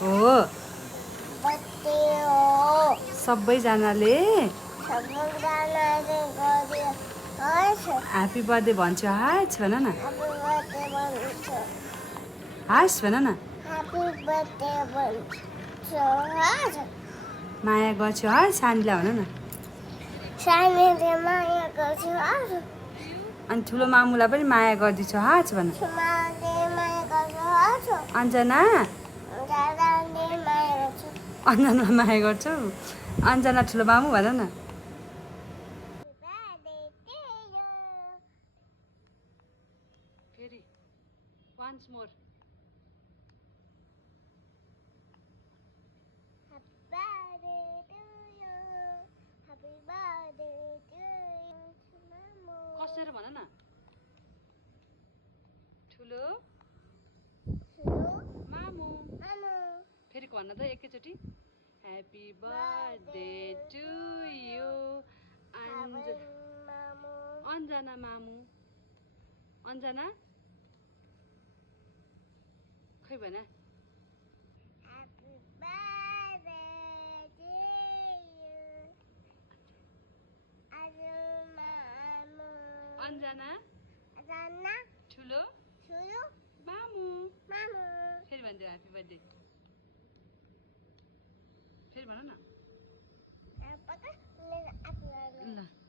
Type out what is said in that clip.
हो सबैजनाले happy birthday भन्छ हास भन न हास भन न माया गर्छु हस् सानीलाई भन न अनि ठुलो मामुलाई पनि माया गरिदिन्छु हस् भन अञ्जना अञ्जनालाई माया गर्छु अञ्जना ठुलो मामु भन न फेरि once more कसेर भन न ठुलो मामु फेरि भन्न त एकैचोटि happy birthday to you Anjana मामु अञ्जना खै भन अञ्जना ठुलो मामु फेरि भनिदियो ह्यापी बर्थडे फेरि भन न ल